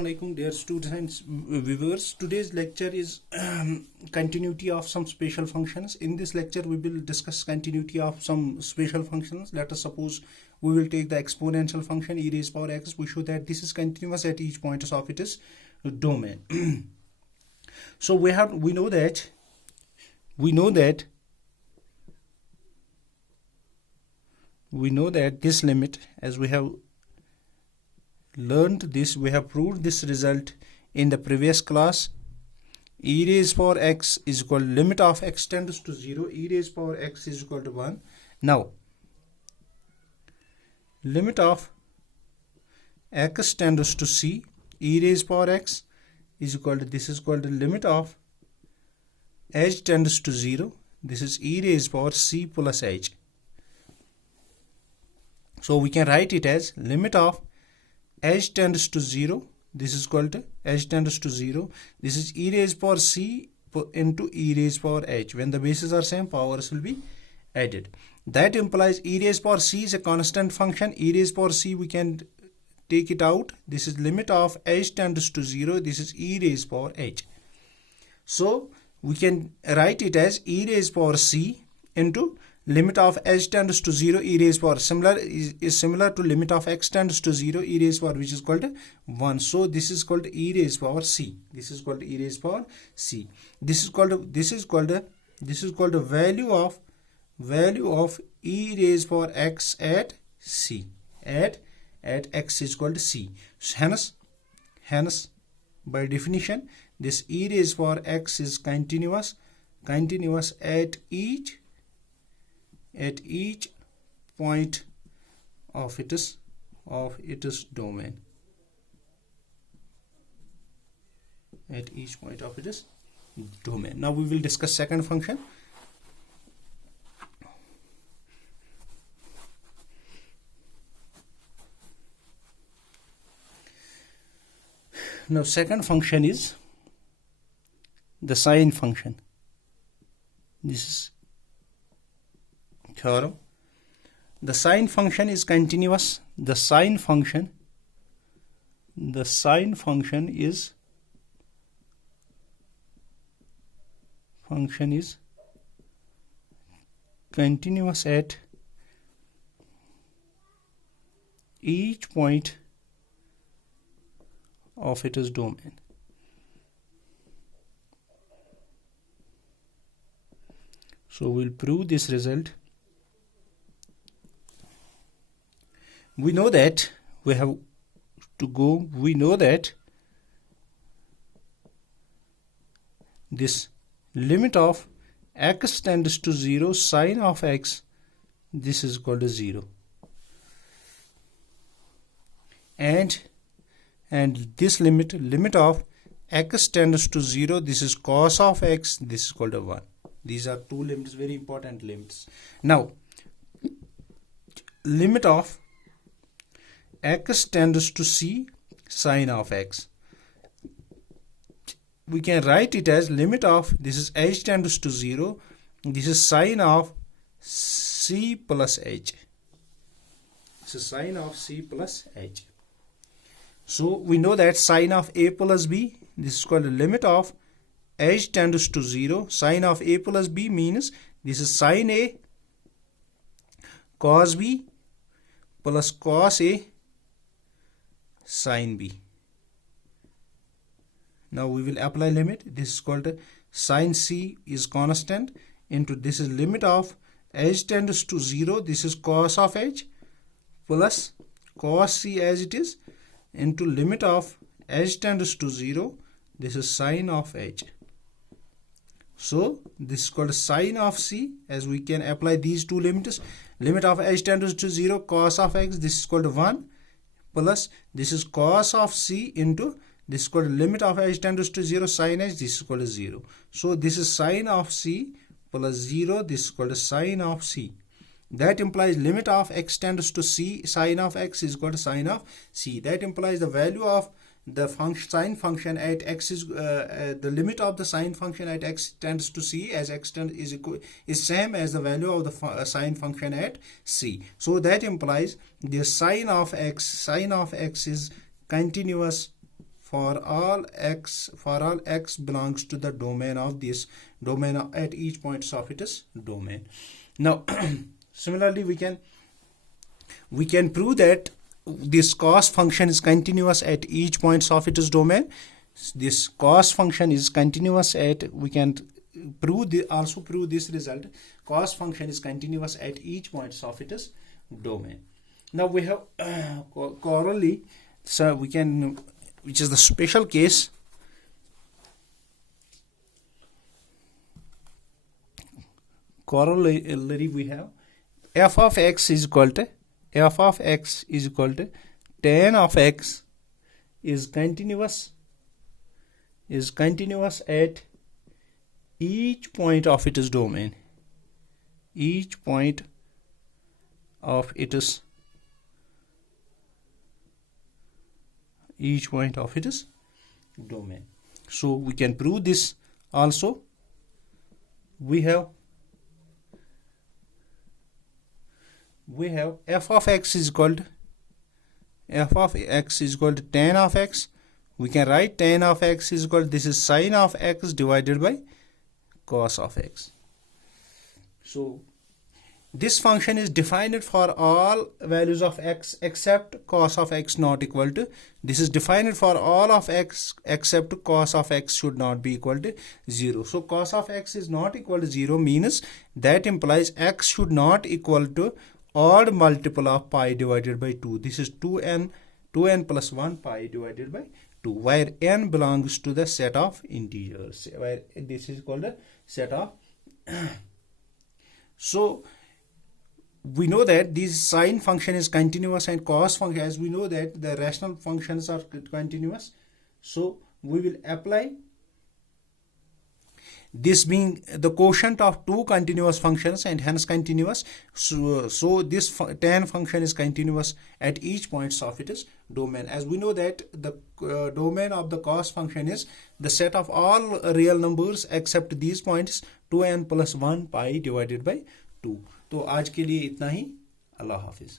Assalamualaikum dear students viewers. Today's lecture is continuity of some special functions. In this lecture we will discuss continuity of some special functions. Let us suppose we will take the exponential function e raised power x. We show that this is continuous at each point of its domain. So we know that this limit, as we have learned this, we have proved this result in the previous class. E raised power x is equal to limit of x tends to 0, e raised power x is equal to 1. Now limit of x tends to c, e raised power x is equal to, this is equal to limit of h tends to 0, this is e raised power c plus h. So we can write it as limit of h tends to 0, this is equal to h tends to 0, this is e raised power c into e raised power h. When the bases are same, powers will be added. That implies e raised power c is a constant function. E raised power c, we can take it out. This is limit of h tends to 0, this is e raised power h. So we can write it as e raised power c into limit of h tends to 0, e raised power is similar to limit of x tends to 0, e raised power, which is called 1. So this is called e raised power c. This is called e raised power c. This is called the value of e raised power x at c, at x is equal to c. Hence by definition this e raised power x is continuous at each point of its domain. At each point of its domain. Now we will discuss second function. Now second function is the sine function. This is theorem. The sine function is continuous. The sine function is continuous at each point of its domain. So we'll prove this result. We know that this limit of x tends to 0, sine of x, this is equal to 0. And this limit of x tends to 0, this is cos of x, this is equal to 1. These are two limits, very important limits. Now limit of x tends to c, sine of x, we can write it as limit of, this is h tends to 0, this is sine of c plus h. This is sine of c plus h. So we know that sine of a plus b, this is called the limit of h tends to 0, sine of a plus b means this is sine a cos b plus cos a sine b. Now we will apply limit. This is called sine c is constant into, this is limit of h tends to 0, this is cos of h plus cos c as it is, into limit of h tends to 0, this is sine of h. So this is called sine of c, as we can apply these two limits. Limit of h tends to 0, cos of x, this is called 1, plus this is cos of c into, this is called limit of h tends to 0, sine h, this is called 0. So this is sine of c plus 0, this is called sine of c. That implies limit of x tends to c, sine of x is equal to sine of c. That implies the value of the sine function at x is the limit of the sine function at x tends to c, as x is same as the value of the sine function at c. So that implies the sine of x is continuous for all x belongs to the domain of this domain at each point of its domain. Now similarly we can prove that this cos function is continuous at each point of its domain. This cos function is continuous at, we can also prove this result, cos function is continuous at each point of its domain. Now we have corollary, so we can, which is the special case. Corollary we have f of x is equal to tan of x is continuous at each point of its domain. Each point of its domain. So we can prove this also. We have f of x is equal to tan of x. We can write tan of x is equal to, this is sine of x divided by cos of x. So this function is defined for all values of x except cos of x not equal to. This is defined for all of x except cos of x should not be equal to 0. So cos of x is not equal to 0 means that implies x should not equal to odd multiple of pi divided by 2. This is 2n plus 1 pi divided by 2, where n belongs to the set of integers, where this is called a set of so we know that this sine function is continuous and cos function, as we know that the rational functions are continuous, so we will apply this being the quotient of two continuous functions and hence continuous. So this tan function is continuous at each point of its domain. As we know that the domain of the cos function is the set of all real numbers except these points, 2n plus 1 pi divided by 2. तो आज के लिए इतना ही. अल्लाह हाफिज.